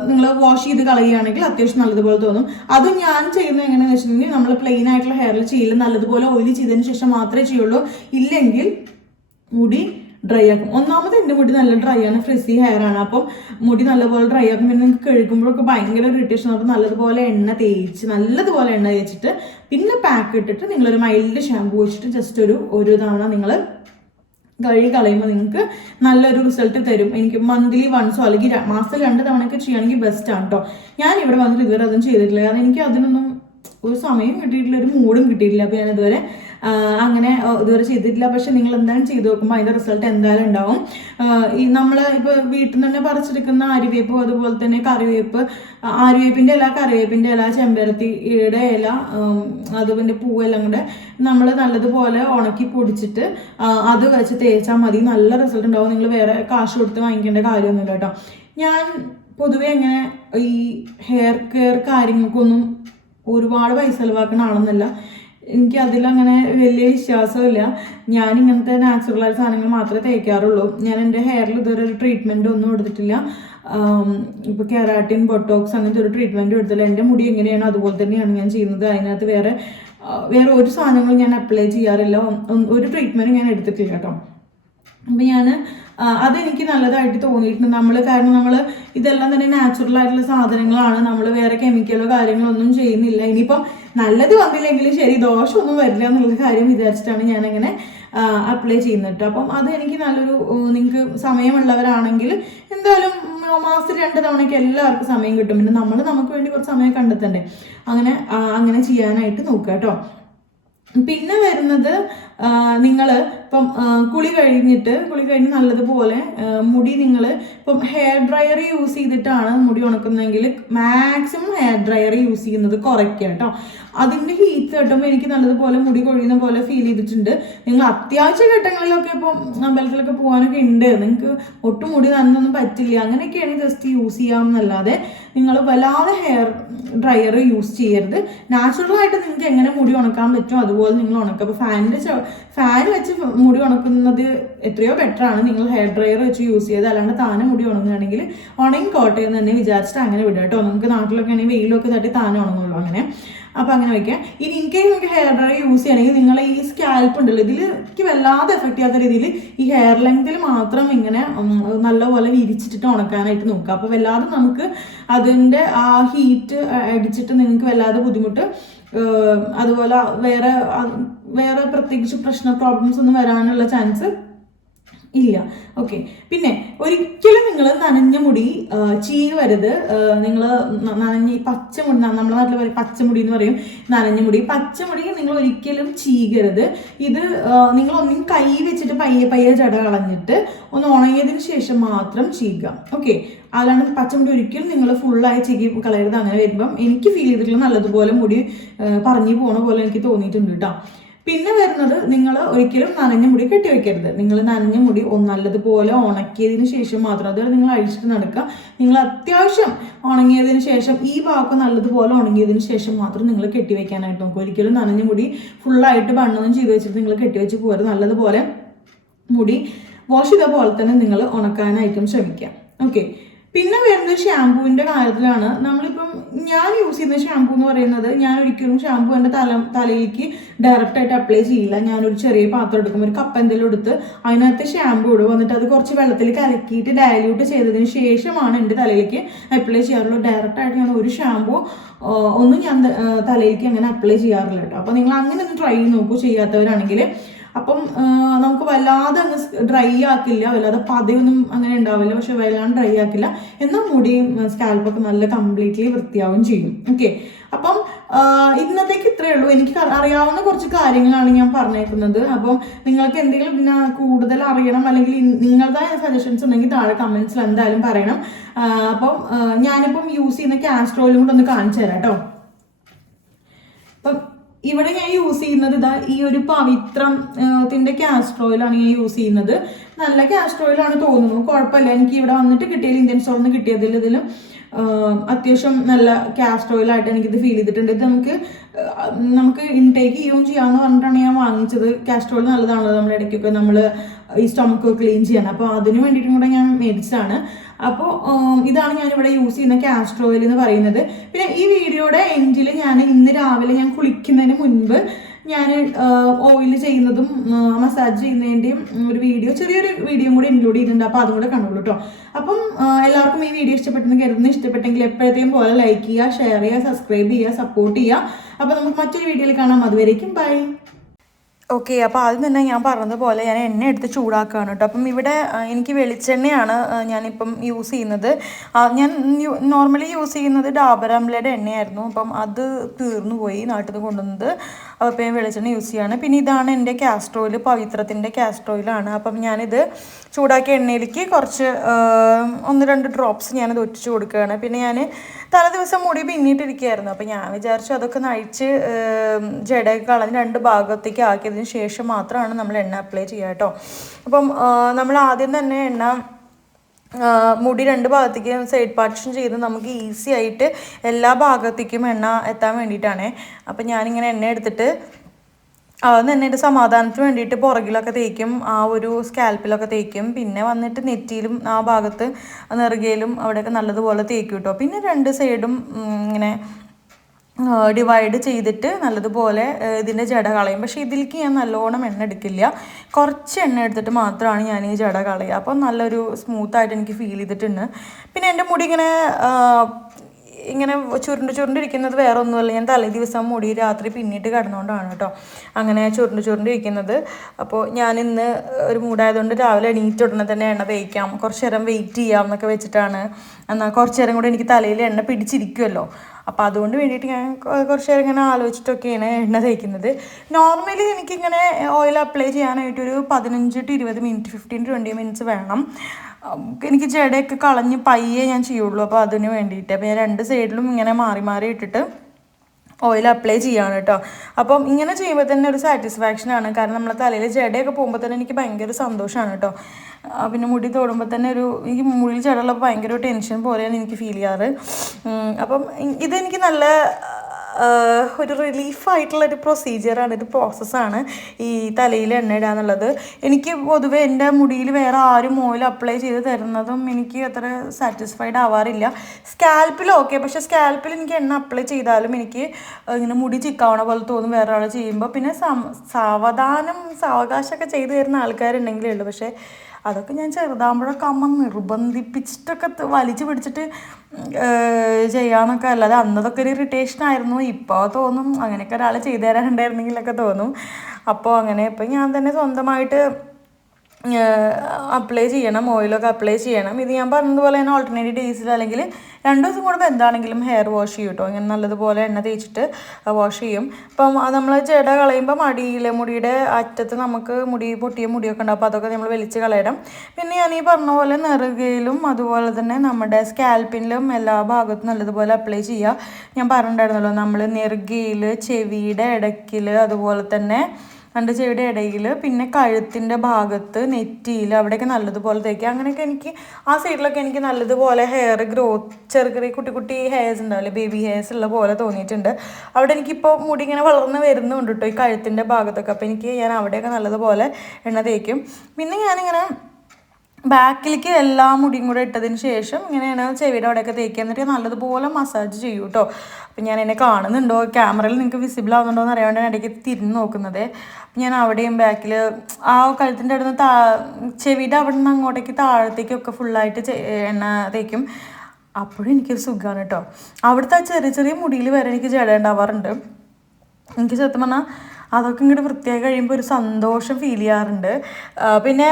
നിങ്ങൾ വാഷ് ചെയ്ത് കളയുകയാണെങ്കിൽ അത്യാവശ്യം നല്ലതുപോലെ തോന്നും. അത് ഞാൻ ചെയ്യുന്നത് എങ്ങനെയാണെന്ന് വെച്ചിട്ടുണ്ടെങ്കിൽ നമ്മൾ പ്ലെയിൻ ആയിട്ടുള്ള ഹെയറിൽ ചെയ്യില്ല നല്ലതുപോലെ ഓയിൽ ചെയ്തതിന് ശേഷം മാത്രമേ ചെയ്യുള്ളൂ. ഇല്ലെങ്കിൽ മുടി ഡ്രൈ ആക്കും. ഒന്നാമത് എന്റെ മുടി നല്ല ഡ്രൈ ആണ് ഫ്രിസി ഹെയർ ആണ്. അപ്പം മുടി നല്ലപോലെ ഡ്രൈ ആക്കും. പിന്നെ നിങ്ങൾക്ക് കഴുകുമ്പോഴൊക്കെ ഭയങ്കര ഇറിറ്റേഷൻ അപ്പം നല്ലതുപോലെ എണ്ണ തേച്ച് നല്ലതുപോലെ എണ്ണ തേച്ചിട്ട് പിന്നെ പാക്ക് ഇട്ടിട്ട് നിങ്ങളൊരു മൈൽഡ് ഷാമ്പൂ വെച്ചിട്ട് ജസ്റ്റ് ഒരു ഒരു തവണ നിങ്ങൾ കഴുകി കളയുമ്പോൾ നിങ്ങൾക്ക് നല്ലൊരു റിസൾട്ട് തരും. എനിക്ക് മന്ത്ലി വൺസോ അല്ലെങ്കിൽ മാസത്തിൽ രണ്ട് തവണയൊക്കെ ചെയ്യുകയാണെങ്കിൽ ആണ് കേട്ടോ ഞാൻ ഇവിടെ വന്നിട്ട് ഇതുവരെ അതും ചെയ്തിട്ടില്ല. കാരണം എനിക്ക് അതിനൊന്നും ഒരു സമയം കിട്ടിയിട്ടില്ല ഒരു മൂഡും കിട്ടിയിട്ടില്ല. അപ്പോൾ ഞാൻ ഇതുവരെ അങ്ങനെ ഇതുവരെ ചെയ്തിട്ടില്ല. പക്ഷെ നിങ്ങൾ എന്തായാലും ചെയ്ത് നോക്കുമ്പോൾ അതിന്റെ റിസൾട്ട് എന്തായാലും ഉണ്ടാവും. ഈ നമ്മൾ ഇപ്പോൾ വീട്ടിൽ നിന്ന് തന്നെ പറിച്ചെടുക്കുന്ന ആര്യവേപ്പ് അതുപോലെ തന്നെ കറിവേപ്പ് ആര്യവേപ്പിന്റെ ഇല കറിവേപ്പിന്റെ ഇല ചെമ്പരത്തിയുടെ ഇല അതുപോലെ പൂവെല്ലാം കൂടെ നമ്മൾ നല്ലതുപോലെ ഉണക്കി പൊടിച്ചിട്ട് അത് വെച്ച് തേച്ചാൽ മതി. നല്ല റിസൾട്ട് ഉണ്ടാവും. നിങ്ങൾ വേറെ കാശ് കൊടുത്ത് വാങ്ങിക്കേണ്ട കാര്യമൊന്നുമില്ല കേട്ടോ. ഞാൻ പൊതുവെ അങ്ങനെ ഈ ഹെയർ കെയർ കാര്യങ്ങൾക്കൊന്നും ഒരുപാട് പൈസ ചിലവാക്കുന്ന ആളെന്നല്ല എനിക്ക് അതിലങ്ങനെ വലിയ വിശ്വാസമില്ല. ഞാൻ ഇങ്ങനത്തെ നാച്ചുറലായ സാധനങ്ങൾ മാത്രമേ തേക്കാറുള്ളൂ. ഞാൻ എന്റെ ഹെയറിൽ ഇതുവരെ ഒരു ട്രീറ്റ്മെന്റ് ഒന്നും എടുത്തിട്ടില്ല. ഇപ്പോൾ കെറാട്ടിൻ ബൊട്ടോക്സ് അങ്ങനത്തെ ഒരു ട്രീറ്റ്മെന്റ് എടുത്തില്ല. എന്റെ മുടി എങ്ങനെയാണോ അതുപോലെ തന്നെയാണ് ഞാൻ ചെയ്യുന്നത്. അതിനകത്ത് വേറെ വേറെ ഒരു സാധനങ്ങളും ഞാൻ അപ്ലൈ ചെയ്യാറില്ല. ഒരു ട്രീറ്റ്മെന്റും ഞാൻ എടുത്തിട്ടില്ല കേട്ടോ. അപ്പം ഞാൻ അതെനിക്ക് നല്ലതായിട്ട് തോന്നിയിട്ടുണ്ട്. നമ്മൾ കാരണം നമ്മൾ ഇതെല്ലാം തന്നെ നാച്ചുറൽ ആയിട്ടുള്ള സാധനങ്ങളാണ്. നമ്മൾ വേറെ കെമിക്കലോ കാര്യങ്ങളോ ഒന്നും ചെയ്യുന്നില്ല. ഇനിയിപ്പം നല്ലത് വന്നില്ലെങ്കിലും ശരി ദോഷമൊന്നും വരില്ല എന്നുള്ള കാര്യം വിചാരിച്ചിട്ടാണ് ഞാനങ്ങനെ അപ്ലൈ ചെയ്യുന്നത് കേട്ടോ അപ്പം അത് എനിക്ക് നല്ലൊരു നിങ്ങൾക്ക് സമയമുള്ളവരാണെങ്കിൽ എന്തായാലും മാസത്തിൽ രണ്ട് തവണയ്ക്ക് എല്ലാവർക്കും സമയം കിട്ടും. പിന്നെ നമ്മൾ നമുക്ക് വേണ്ടി കുറച്ച് സമയം കണ്ടെത്തണ്ടേ. അങ്ങനെ അങ്ങനെ ചെയ്യാനായിട്ട് നോക്കുക കേട്ടോ പിന്നെ വരുന്നത് നിങ്ങൾ ഇപ്പം കുളി കഴിഞ്ഞിട്ട് കുളി കഴിഞ്ഞ് നല്ലതുപോലെ മുടി നിങ്ങൾ ഇപ്പം ഹെയർ ഡ്രയർ യൂസ് ചെയ്തിട്ടാണ് മുടി ഉണക്കുന്നതെങ്കിൽ മാക്സിമം ഹെയർ ഡ്രയർ യൂസ് ചെയ്യുന്നത് കുറയ്ക്കുക കേട്ടോ. അതിന്റെ ഹീറ്റ് തട്ടുമ്പോൾ എനിക്ക് നല്ലതുപോലെ മുടി കൊഴിയുന്ന പോലെ ഫീൽ ചെയ്തിട്ടുണ്ട്. നിങ്ങൾ അത്യാവശ്യ ഘട്ടങ്ങളിലൊക്കെ ഇപ്പം അമ്പലത്തിലൊക്കെ പോകാനൊക്കെ ഉണ്ട്. നിങ്ങൾക്ക് ഒട്ടും മുടി നന്നൊന്നും പറ്റില്ല. അങ്ങനെയൊക്കെയാണ് ജസ്റ്റ് യൂസ് ചെയ്യാമെന്നല്ലാതെ നിങ്ങൾ വല്ലാതെ ഹെയർ ഡ്രയർ യൂസ് ചെയ്യരുത്. നാച്ചുറലായിട്ട് നിങ്ങൾക്ക് എങ്ങനെ മുടി ഉണക്കാൻ പറ്റും അതുപോലെ നിങ്ങൾ ഉണക്കുക അപ്പോൾ ഫാനിന്റെ ഫാൻ വെച്ച് മുടി ഉണക്കുന്നത് എത്രയോ ബെറ്റർ ആണ്. നിങ്ങൾ ഹെയർ ഡ്രയർ വെച്ച് യൂസ് ചെയ്ത് അല്ലാണ്ട് താനെ മുടി ഉണങ്ങുകയാണെങ്കിൽ ഉണങ്ങി കോട്ടെ എന്ന് തന്നെ വിചാരിച്ചിട്ട് അങ്ങനെ വിടുക കേട്ടോ. നമുക്ക് നാട്ടിലൊക്കെ ആണെങ്കിൽ വെയിലൊക്കെ തട്ടി താനെ ഉണങ്ങുള്ളൂ അങ്ങനെ. അപ്പോൾ അങ്ങനെ വയ്ക്കാം ഇനി ഇൻകേസ് നിങ്ങൾക്ക് ഹെയർ ഡ്രയർ യൂസ് ചെയ്യണമെങ്കിൽ നിങ്ങൾ ഈ സ്കാൽപ്പ് ഉണ്ടല്ലോ ഇതിലേക്ക് വല്ലാതെ എഫക്റ്റ് ചെയ്യാത്ത രീതിയിൽ ഈ ഹെയർ ലെങ്തിൽ മാത്രം ഇങ്ങനെ നല്ലപോലെ വിരിച്ചിട്ടിട്ട് ഉണക്കാനായിട്ട് നോക്കുക. അപ്പോൾ വല്ലാതെ നമുക്ക് അതിന്റെ ആ ഹീറ്റ് അടിച്ചിട്ട് നിങ്ങൾക്ക് വല്ലാതെ ബുദ്ധിമുട്ട് അതുപോലെ വേറെ വേറെ പ്രത്യേകിച്ച് പ്രശ്ന പ്രോബ്ലംസ് ഒന്നും വരാനുള്ള ചാൻസ് ഇല്ല. ഓക്കെ പിന്നെ ഒരിക്കലും നിങ്ങൾ നനഞ്ഞ മുടി ചീവരുത്. നിങ്ങൾ നനഞ്ഞ പച്ചമുടി നമ്മുടെ നാട്ടിൽ പറയും പച്ചമുടി എന്ന് പറയും. നനഞ്ഞ മുടി. പച്ചമുടി നിങ്ങൾ ഒരിക്കലും ചീകരുത്. ഇത് നിങ്ങൾ ഒന്നും കൈ വെച്ചിട്ട് പയ്യെ പയ്യെ ജട കളഞ്ഞിട്ട് ഒന്ന് ഉണങ്ങിയതിന് ശേഷം മാത്രം ചീകാം. ഓക്കെ അല്ലാണ്ട് പച്ചമുടി ഒരിക്കലും നിങ്ങൾ ഫുള്ളായി ചീകി കളയരുത് അങ്ങനെ വരുമ്പം. എനിക്ക് ഫീൽ ചെയ്തിട്ടുള്ള നല്ലതുപോലെ മുടി പറഞ്ഞു പോണ പോലെ എനിക്ക് തോന്നിയിട്ടുണ്ട് കേട്ടോ പിന്നെ വരുന്നത് നിങ്ങൾ ഒരിക്കലും നനഞ്ഞ മുടി കെട്ടി വെക്കരുത് നിങ്ങൾ നനഞ്ഞ മുടി നല്ലതുപോലെ ഉണക്കിയതിന് ശേഷം മാത്രം അതുപോലെ നിങ്ങൾ അഴിച്ചിട്ട് നടക്കുക. നിങ്ങൾ അത്യാവശ്യം ഉണങ്ങിയതിന് ശേഷം ഈ ഭാഗം നല്ലതുപോലെ ഉണങ്ങിയതിന് ശേഷം മാത്രം നിങ്ങൾ കെട്ടിവെക്കാനായിട്ട് നോക്കുക. ഒരിക്കലും നനഞ്ഞ മുടി ഫുള്ളായിട്ട് ബണ്ണൊന്നും ചെയ്ത് വെച്ചിട്ട് നിങ്ങൾ കെട്ടിവെച്ച് പോകരുത് നല്ലതുപോലെ മുടി വാഷ് ചെയ്ത പോലെ തന്നെ നിങ്ങൾ ഉണക്കാനായിട്ടും ശ്രമിക്കുക. ഓക്കെ. പിന്നെ വരുന്ന ഷാമ്പൂവിന്റെ കാര്യത്തിലാണ്. നമ്മളിപ്പം ഞാൻ യൂസ് ചെയ്യുന്ന ഷാമ്പൂ എന്ന് പറയുന്നത് ഞാൻ ഒരിക്കലും ഷാമ്പൂ എന്റെ തല തലയിലേക്ക് ഡയറക്റ്റ് ആയിട്ട് അപ്ലൈ ചെയ്യില്ല. ഞാനൊരു ചെറിയ പാത്രം എടുക്കും ഒരു കപ്പ് എന്തെങ്കിലും എടുത്ത് അതിനകത്ത് ഷാമ്പൂ ഇടും. വന്നിട്ട് അത് കുറച്ച് വെള്ളത്തിൽ കലക്കിയിട്ട് ഡയല്യൂട്ട് ചെയ്തതിന് ശേഷമാണ് എന്റെ തലയിലേക്ക് അപ്ലൈ ചെയ്യാറുള്ളത്. ഡയറക്റ്റ് ആയിട്ട് ഞാൻ ഒരു ഷാമ്പൂ ഒന്നും ഞാൻ തലയിലേക്ക് അങ്ങനെ അപ്ലൈ ചെയ്യാറില്ല കേട്ടോ. അപ്പോൾ നിങ്ങൾ അങ്ങനെ ഒന്ന് ട്രൈ ചെയ്ത് നോക്കൂ ചെയ്യാത്തവരാണെങ്കിൽ. അപ്പം നമുക്ക് വല്ലാതെ അങ്ങ് ഡ്രൈ ആക്കില്ല വല്ലാതെ പതയൊന്നും അങ്ങനെ ഉണ്ടാവില്ല പക്ഷെ വല്ലാണ്ട് ഡ്രൈ ആക്കില്ല. എന്നാൽ മുടിയും സ്കാൽപ്പൊക്കെ നല്ല കംപ്ലീറ്റ്ലി വൃത്തിയാവും ചെയ്യും. ഓക്കെ. അപ്പം ഇന്നത്തേക്ക് ഇത്രയേ ഉള്ളൂ. എനിക്ക് അറിയാവുന്ന കുറച്ച് കാര്യങ്ങളാണ് ഞാൻ പറഞ്ഞേക്കുന്നത്. അപ്പം നിങ്ങൾക്ക് എന്തെങ്കിലും ഇതിനെ കൂടുതൽ അറിയണം അല്ലെങ്കിൽ നിങ്ങളുടെ നിങ്ങളുടേതായ സജഷൻസ് ഉണ്ടെങ്കിൽ താഴെ കമൻസിൽ എന്തായാലും പറയണം. അപ്പം ഞാനിപ്പം യൂസ് ചെയ്യുന്ന ക്യാസ്ട്രോയിലും കൂടെ ഒന്ന് കാണിച്ചു തരാം കേട്ടോ. അപ്പം ഇവിടെ ഞാൻ യൂസ് ചെയ്യുന്നത് ഇതാ ഈ ഒരു പവിത്രത്തിന്റെ കാസ്റ്റർ ഓയിലാണ് ഞാൻ യൂസ് ചെയ്യുന്നത്. നല്ല കാസ്റ്റർ ഓയിലാണ് തോന്നുന്നു. കുഴപ്പമില്ല. എനിക്ക് ഇവിടെ വന്നിട്ട് കിട്ടിയതിൽ ഇന്ത്യൻ സ്റ്റോറിൽ നിന്ന് കിട്ടിയതിൽ ഇതിലും അത്യാവശ്യം നല്ല കാസ്റ്റർ ഓയിലായിട്ട് എനിക്കിത് ഫീൽ ചെയ്തിട്ടുണ്ട്. ഇത് നമുക്ക് നമുക്ക് ഇൻടേക്ക് ചെയ്യുകയും ചെയ്യാമെന്ന് പറഞ്ഞിട്ടാണ് ഞാൻ വാങ്ങിച്ചത്. കാസ്ട്രോൾ നല്ലതാണല്ലോ. നമ്മുടെ ഇടയ്ക്കൊക്കെ നമ്മൾ ഈ സ്റ്റൊമക്ക് ക്ലീൻ ചെയ്യാൻ അപ്പോൾ അതിന് വേണ്ടിയിട്ടും കൂടെ ഞാൻ മേടിച്ചതാണ്. അപ്പോൾ ഇതാണ് ഞാൻ ഇവിടെ യൂസ് ചെയ്യുന്ന കാസ്ട്രോ ഓയിൽ എന്ന് പറയുന്നത്. പിന്നെ ഈ വീഡിയോയുടെ എൻഡിൽ ഞാൻ ഇന്ന് രാവിലെ ഞാൻ കുളിക്കുന്നതിന് മുൻപ് ഞാൻ ഓയിൽ ചെയ്യുന്നതും മസാജ് ചെയ്യുന്നതിന്റെയും ഒരു വീഡിയോ ചെറിയൊരു വീഡിയോ കൂടി ഇൻക്ലൂഡ് ചെയ്തിട്ടുണ്ട്. അപ്പോൾ അതും കൂടെ കേട്ടോ അപ്പം എല്ലാവർക്കും ഈ വീഡിയോ ഇഷ്ടപ്പെട്ടെന്ന് കരുതുന്നു. ഇഷ്ടപ്പെട്ടെങ്കിൽ എപ്പോഴത്തെയും പോലെ ലൈക്ക് ചെയ്യുക ഷെയർ ചെയ്യുക സബ്സ്ക്രൈബ് ചെയ്യുക സപ്പോർട്ട് ചെയ്യുക. അപ്പോൾ നമുക്ക് മറ്റൊരു വീഡിയോയിൽ കാണാം. അതുവരേക്കും ബൈ ഓക്കെ അപ്പോൾ ആദ്യം തന്നെ ഞാൻ പറഞ്ഞതുപോലെ ഞാൻ എണ്ണ എടുത്ത് ചൂടാക്കുകയാണ് കേട്ടോ. അപ്പം ഇവിടെ എനിക്ക് വെളിച്ചെണ്ണയാണ് ഞാനിപ്പം യൂസ് ചെയ്യുന്നത്. ഞാൻ നോർമലി യൂസ് ചെയ്യുന്നത് ഡാബർ അംലയുടെ എണ്ണയായിരുന്നു. അപ്പം അത് തീർന്നു പോയി നാട്ടിൽ നിന്ന് കൊണ്ടുവന്നത്. അപ്പോൾ ഞാൻ വെളിച്ചെണ്ണ യൂസ് ചെയ്യുകയാണ് പിന്നെ ഇതാണ് എന്റെ കാസ്ട്രോയിൽ പവിത്രത്തിന്റെ കാസ്റ്റർ ഓയിലാണ് അപ്പം ഞാനിത് ചൂടാക്കിയ എണ്ണയിലേക്ക് കുറച്ച് ഒന്ന് രണ്ട് ഡ്രോപ്സ് ഞാനത് ഒറ്റിച്ച് കൊടുക്കുകയാണ്. പിന്നെ ഞാൻ തലേ ദിവസം മുടി പിന്നിട്ടിരിക്കുകയായിരുന്നു അപ്പോൾ ഞാൻ വിചാരിച്ചു അതൊക്കെ നയിച്ച് ജടയൊക്കെ കളഞ്ഞ് രണ്ട് ഭാഗത്തേക്ക് ആക്കിയതിന് ശേഷം മാത്രമാണ് നമ്മൾ എണ്ണ അപ്ലൈ ചെയ്യുക കേട്ടോ. അപ്പം നമ്മൾ ആദ്യം തന്നെ എണ്ണ മുടി രണ്ട് ഭാഗത്തേക്കും സൈഡ് പാർട്ടിഷൻ ചെയ്ത് നമുക്ക് ഈസി ആയിട്ട് എല്ലാ ഭാഗത്തേക്കും എണ്ണ എത്താൻ വേണ്ടിയിട്ടാണേ. അപ്പം ഞാനിങ്ങനെ എണ്ണ എടുത്തിട്ട് അത് തന്നെ സമാധാനത്തിന് വേണ്ടിയിട്ട് പുറകിലൊക്കെ തേക്കും ആ ഒരു സ്കാൽപ്പിലൊക്കെ തേക്കും. പിന്നെ വന്നിട്ട് നെറ്റിയിലും ആ ഭാഗത്ത് നെറുകയിലും അവിടെയൊക്കെ നല്ലതുപോലെ തേക്കും കേട്ടോ പിന്നെ രണ്ട് സൈഡും ഇങ്ങനെ ഡിവൈഡ് ചെയ്തിട്ട് നല്ലതുപോലെ ഇതിന്റെ ജട കളയും പക്ഷേ ഇതിലേക്ക് ഞാൻ നല്ലോണം എണ്ണ എടുക്കില്ല. കുറച്ച് എണ്ണ എടുത്തിട്ട് മാത്രമാണ് ഞാൻ ഈ ജട കളയുക. അപ്പം നല്ലൊരു സ്മൂത്തായിട്ട് എനിക്ക് ഫീൽ ചെയ്തിട്ടുണ്ട്. പിന്നെ എന്റെ മുടി ഇങ്ങനെ ഇങ്ങനെ ചുരുണ്ട് ചുരുണ്ടിരിക്കുന്നത് വേറെ ഒന്നുമല്ല ഞാൻ തലേ ദിവസം മുടി രാത്രി പിന്നിട്ട് കിടന്നുകൊണ്ടാണ് കേട്ടോ. അങ്ങനെ ചുരുണ്ട് ചുരുണ്ടിരിക്കുന്നത്. അപ്പോൾ ഞാൻ ഇന്ന് ഒരു മൂടായതുകൊണ്ട് രാവിലെ എണീറ്റ് ഉടനെ തന്നെ എണ്ണ തേക്കാം. കുറച്ച് നേരം വെയിറ്റ് ചെയ്യാം എന്നൊക്കെ വെച്ചിട്ടാണ്. എന്നാൽ കുറച്ച് നേരം കൂടെ എനിക്ക് തലയിൽ എണ്ണ പിടിച്ചിരിക്കുമല്ലോ അപ്പോൾ അതുകൊണ്ട് വേണ്ടിയിട്ട് ഞാൻ കുറച്ച് നേരം ഇങ്ങനെ ആലോചിച്ചിട്ടൊക്കെയാണ് എണ്ണ തേക്കുന്നത്. നോർമലി എനിക്കിങ്ങനെ ഓയിൽ അപ്ലൈ ചെയ്യാനായിട്ട് ഒരു പതിനഞ്ച് ടു ഇരുപത് മിനിറ്റ് ഫിഫ്റ്റീൻ ട്വന്റി മിനിറ്റ്സ് വേണം. എനിക്ക് ജടയൊക്കെ കളഞ്ഞ് പയ്യെ ഞാൻ ചെയ്യുള്ളൂ. അപ്പോൾ അതിന് വേണ്ടിയിട്ട്. അപ്പോൾ ഞാൻ രണ്ട് സൈഡിലും ഇങ്ങനെ മാറി മാറി ഇട്ടിട്ട് ഓയിൽ അപ്ലൈ ചെയ്യാണ് കേട്ടോ അപ്പം ഇങ്ങനെ ചെയ്യുമ്പോൾ തന്നെ ഒരു സാറ്റിസ്ഫാക്ഷൻ ആണ്. കാരണം നമ്മളെ തലയിൽ ജടയൊക്കെ പോകുമ്പോൾ തന്നെ എനിക്ക് ഭയങ്കര സന്തോഷമാണ് കേട്ടോ പിന്നെ മുടി തോടുമ്പോൾ തന്നെ ഒരു എനിക്ക് മുടിയിൽ ജടമുള്ളപ്പോൾ ഭയങ്കര ടെൻഷൻ പോലെയാണ് എനിക്ക് ഫീൽ ചെയ്യാറ്. അപ്പം ഇതെനിക്ക് നല്ല ഒരു റിലീഫായിട്ടുള്ള ഒരു പ്രൊസീജിയറാണ് ഒരു പ്രോസസ്സാണ് ഈ തലയിൽ എണ്ണ ഇടുക എന്നുള്ളത് എനിക്ക് പൊതുവേ എന്റെ മുടിയിൽ വേറെ ആരും ഓയിൽ അപ്ലൈ ചെയ്ത് തരുന്നതും എനിക്ക് അത്ര സാറ്റിസ്ഫൈഡ് ആവാറില്ല. സ്കാൽപ്പിൽ ഓക്കെ പക്ഷേ സ്കാൽപ്പിൽ എനിക്ക് എണ്ണ അപ്ലൈ ചെയ്താലും എനിക്ക് ഇങ്ങനെ മുടി ചിക്കാവണ പോലെ തോന്നും വേറെ ആൾ ചെയ്യുമ്പോൾ പിന്നെ സാവധാനം സാവകാശമൊക്കെ ചെയ്തു തരുന്ന ആൾക്കാരുണ്ടെങ്കിലേ ഉള്ളൂ. പക്ഷേ അതൊക്കെ ഞാൻ ചെറുതാകുമ്പോഴൊക്കെ അമ്മ നിർബന്ധിപ്പിച്ചിട്ടൊക്കെ വലിച്ചു പിടിച്ചിട്ട് ചെയ്യാനൊക്കെ അല്ലാതെ അന്നതൊക്കെ ഒരു ഇറിറ്റേഷൻ ആയിരുന്നു. ഇപ്പോൾ തോന്നും അങ്ങനെയൊക്കെ ഒരാൾ ചെയ്തു തരാനുണ്ടായിരുന്നെങ്കിലൊക്കെ തോന്നും. അപ്പോൾ അങ്ങനെ ഇപ്പം ഞാൻ തന്നെ സ്വന്തമായിട്ട് അപ്ലൈ ചെയ്യണം ഓയിലൊക്കെ അപ്ലൈ ചെയ്യണം. ഇത് ഞാൻ പറഞ്ഞതുപോലെ തന്നെ ഓൾട്ടർനേറ്റീവ് ഡേയ്സിൽ അല്ലെങ്കിൽ രണ്ട് ദിവസം കൂടുമ്പോൾ എന്താണെങ്കിലും ഹെയർ വാഷ് ചെയ്യും കേട്ടോ ഇങ്ങനെ നല്ലതുപോലെ എണ്ണ തേച്ചിട്ട് വാഷ് ചെയ്യും. അപ്പം അത് നമ്മൾ ജട കളയുമ്പോൾ മടിയിലെ മുടിയുടെ അറ്റത്ത് നമുക്ക് മുടി പൊട്ടിയ മുടിയൊക്കെ ഉണ്ടാകും അപ്പോൾ അതൊക്കെ നമ്മൾ വലിച്ച് കളയണം. പിന്നെ ഞാൻ ഈ പറഞ്ഞ പോലെ നെറുകയിലും അതുപോലെ തന്നെ നമ്മുടെ സ്കാൽപ്പിലും എല്ലാ ഭാഗത്തും നല്ലതുപോലെ അപ്ലൈ ചെയ്യുക ഞാൻ പറഞ്ഞിട്ടുണ്ടായിരുന്നല്ലോ നമ്മൾ നെറുകയിൽ ചെവിയുടെ ഇടയ്ക്കിൽ അതുപോലെ തന്നെ രണ്ട് ചെവിയുടെ ഇടയിൽ പിന്നെ കഴുത്തിന്റെ ഭാഗത്ത് നെറ്റിയിൽ അവിടെയൊക്കെ നല്ലതുപോലെ തേക്കുക അങ്ങനെയൊക്കെ എനിക്ക് ആ സൈഡിലൊക്കെ എനിക്ക് നല്ലതുപോലെ ഹെയർ ഗ്രോത്ത് ചെറിയ ചെറിയ കുട്ടി കുട്ടി ഹെയർസ് ഉണ്ടാവില്ലേ ബേബി ഹെയർസ് ഉള്ള പോലെ തോന്നിയിട്ടുണ്ട്. അവിടെ എനിക്കിപ്പോൾ മുടി ഇങ്ങനെ വളർന്ന് വരുന്നുണ്ട് കേട്ടോ ഈ കഴുത്തിന്റെ ഭാഗത്തൊക്കെ. അപ്പോൾ എനിക്ക് ഞാൻ അവിടെയൊക്കെ നല്ലതുപോലെ എണ്ണ തേക്കും. പിന്നെ ഞാനിങ്ങനെ ബാക്കിലേക്ക് എല്ലാ മുടിയും കൂടെ ഇട്ടതിന് ശേഷം ഇങ്ങനെയാണ് ചെവിയുടെ അവിടെയൊക്കെ തേക്കുക. എന്നിട്ട് നല്ലതുപോലെ മസാജ് ചെയ്യൂ കേട്ടോ. അപ്പം ഞാൻ എന്നെ കാണുന്നുണ്ടോ? ക്യാമറയിൽ നിങ്ങൾക്ക് വിസിബിൾ ആവുന്നുണ്ടോ എന്ന് അറിയാണ്ട് ഇടയ്ക്ക് തിരിഞ്ഞ് നോക്കുന്നത്. ഞാൻ അവിടെയും ബാക്കിൽ ആ കഴുത്തിന്റെ അവിടുന്ന് താ ചെവിയുടെ അവിടെ നിന്ന് അങ്ങോട്ടേക്ക് താഴത്തേക്കൊക്കെ ഫുള്ളായിട്ട് എണ്ണ തേക്കും. അപ്പോഴും എനിക്കൊരു സുഖമാണ് കേട്ടോ. അവിടുത്തെ ആ ചെറിയ ചെറിയ മുടിയിൽ വരെ എനിക്ക് ജട ഉണ്ടാവാറുണ്ട്. എനിക്ക് സത്യം പറഞ്ഞാൽ അതൊക്കെ ഇങ്ങോട്ട് വൃത്തിയായി കഴിയുമ്പോൾ ഒരു സന്തോഷം ഫീൽ ചെയ്യാറുണ്ട്. പിന്നെ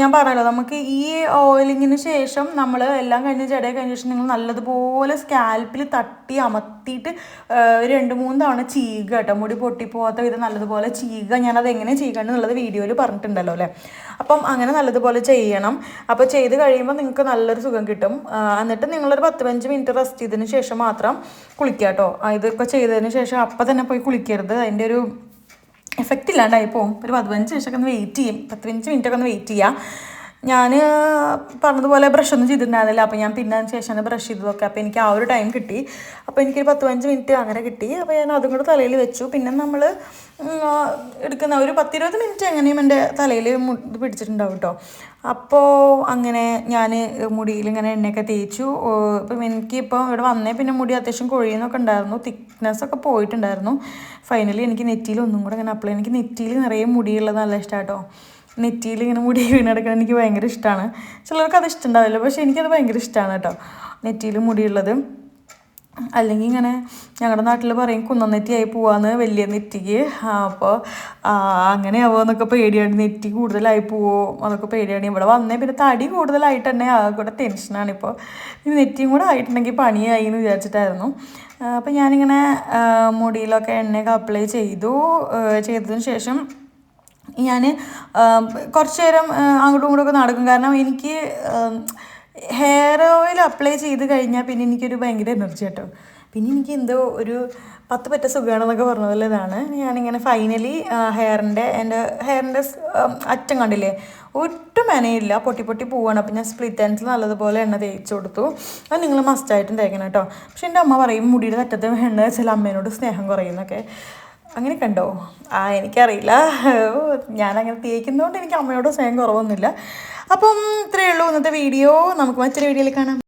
ഞാൻ പറഞ്ഞല്ലോ നമുക്ക് ഈ ഓയിലിങ്ങിന് ശേഷം നമ്മൾ എല്ലാം കഴിഞ്ഞ് ജടയെ കഴിഞ്ഞ ശേഷം നിങ്ങൾ നല്ലതുപോലെ സ്കാൽപ്പിൽ തട്ടി അമർത്തിയിട്ട് രണ്ട് മൂന്ന് തവണ ചീക കേട്ടോ. മുടി പൊട്ടിപ്പോകാത്ത വിധം നല്ലതുപോലെ ചീക. ഞാനത് എങ്ങനെ ചെയ്യണം എന്നുള്ളത് വീഡിയോയിൽ പറഞ്ഞിട്ടുണ്ടല്ലോ അല്ലേ? അപ്പം അങ്ങനെ നല്ലതുപോലെ ചെയ്യണം. അപ്പോൾ ചെയ്ത് കഴിയുമ്പോൾ നിങ്ങൾക്ക് നല്ലൊരു സുഖം കിട്ടും. എന്നിട്ട് നിങ്ങളൊരു പത്ത് പതിനഞ്ച് മിനിറ്റ് റെസ്റ്റ് ചെയ്തതിന് ശേഷം മാത്രം കുളിക്കാം കേട്ടോ ഇതൊക്കെ ചെയ്തതിന് ശേഷം അപ്പം തന്നെ പോയി കുളിക്കരുത്. അതിന്റെ ഒരു എഫക്റ്റ് ഇല്ലാണ്ടായി. പോകും ഒരു പതിനഞ്ച് നിമിഷമൊക്കെ ഒന്ന് വെയിറ്റ് ചെയ്യും. പതിനഞ്ച് മിനിറ്റ് ഒക്കെ ഒന്ന് വെയിറ്റ് ചെയ്യാം. ഞാൻ പറഞ്ഞതുപോലെ ബ്രഷ് ഒന്നും ചെയ്തിട്ടുണ്ടായിരുന്നില്ല. അപ്പോൾ ഞാൻ പിന്നെ അതിന് ശേഷം ബ്രഷ് ചെയ്തതൊക്കെ. അപ്പോൾ എനിക്ക് ആ ഒരു ടൈം കിട്ടി. അപ്പോൾ എനിക്കൊരു പത്ത് പതിനഞ്ച് മിനിറ്റ് അങ്ങനെ കിട്ടി. അപ്പോൾ ഞാൻ അതും കൂടെ തലയിൽ വെച്ചു. പിന്നെ നമ്മൾ എടുക്കുന്ന ഒരു പത്തിരുപത് മിനിറ്റ് എങ്ങനെയും എന്റെ തലയിൽ പിടിച്ചിട്ടുണ്ടാവും കേട്ടോ അപ്പോൾ അങ്ങനെ ഞാൻ മുടിയിൽ ഇങ്ങനെ എണ്ണയൊക്കെ തേച്ചു. ഇപ്പം എനിക്കിപ്പോൾ ഇവിടെ വന്നേ പിന്നെ മുടി അത്യാവശ്യം കൊഴിയുന്നൊക്കെ ഉണ്ടായിരുന്നു. തിക്നെസ്സൊക്കെ പോയിട്ടുണ്ടായിരുന്നു. ഫൈനലി എനിക്ക് നെറ്റിയിൽ ഒന്നും കൂടെ ഇങ്ങനെ അപ്ലൈ എനിക്ക് നെറ്റിയിൽ നിറയെ മുടിയുള്ളത് നല്ല ഇഷ്ടമാണ് കേട്ടോ നെറ്റിയിൽ ഇങ്ങനെ മുടി വീണെടുക്കാൻ എനിക്ക് ഭയങ്കര ഇഷ്ടമാണ്. ചിലർക്ക് അത് ഇഷ്ടമുണ്ടാവില്ല പക്ഷെ എനിക്കത് ഭയങ്കര ഇഷ്ടമാണ് കേട്ടോ. നെറ്റിയിൽ മുടിയുള്ളത്. അല്ലെങ്കിൽ ഇങ്ങനെ ഞങ്ങളുടെ നാട്ടിൽ പറയും കുന്നനെറ്റിയായി പോവാന്ന് വലിയ നെറ്റിക്ക്. അപ്പോൾ അങ്ങനെയാവോ എന്നൊക്കെ പേടിയാണ്. നെറ്റി കൂടുതലായി പോവോ അതൊക്കെ പേടിയാണ്. ഇവിടെ വന്നേ പിന്നെ തടി കൂടുതലായിട്ട് തന്നെ ആകെ ടെൻഷനാണ് ഇപ്പോൾ. ഇനി നെറ്റിയും കൂടെ ആയിട്ടുണ്ടെങ്കിൽ പണിയായി എന്ന് വിചാരിച്ചിട്ടായിരുന്നു. അപ്പോൾ ഞാനിങ്ങനെ മുടിയിലൊക്കെ എണ്ണയൊക്കെ അപ്ലൈ ചെയ്തു. ചെയ്തതിന് ശേഷം ഞാൻ കുറച്ച് നേരം അങ്ങോട്ടും ഇങ്ങോട്ടും നടക്കും. കാരണം എനിക്ക് ഹെയർ ഓയിൽ അപ്ലൈ ചെയ്ത് കഴിഞ്ഞാൽ പിന്നെ എനിക്കൊരു ഭയങ്കര എനർജി കേട്ടോ പിന്നെ എനിക്ക് എന്തോ ഒരു പത്ത് പറ്റ സുഖമാണെന്നൊക്കെ പറഞ്ഞ പോലെ ഇതാണ്. ഞാനിങ്ങനെ ഫൈനലി ഹെയറിന്റെ എന്റെ ഹെയറിന്റെ അറ്റം കണ്ടില്ലേ? ഒട്ടും മെനയില്ല. പൊട്ടി പൊട്ടി പോവാണ്. അപ്പം ഞാൻ സ്പ്ലിറ്റ് എൻഡ്സ് നല്ലതുപോലെ എണ്ണ തേച്ച് കൊടുത്തു. അത് നിങ്ങൾ മസ്റ്റായിട്ടും തേക്കണം കേട്ടോ. പക്ഷെ എന്റെ അമ്മ പറയും മുടിയുടെ തറ്റത്ത് എണ്ണ വെച്ചാൽ അമ്മേനോട് സ്നേഹം കുറയുന്നൊക്കെ. അങ്ങനെ കണ്ടോ? ആ എനിക്കറിയില്ല. ഞാനങ്ങനെ തേക്കുന്നതുകൊണ്ട് എനിക്ക് അമ്മയോട് സ്വയം കുറവൊന്നുമില്ല. അപ്പം ഇത്രയേ ഉള്ളൂ ഇന്നത്തെ വീഡിയോ. നമുക്ക് മറ്റൊരു വീഡിയോയിൽ കാണാം.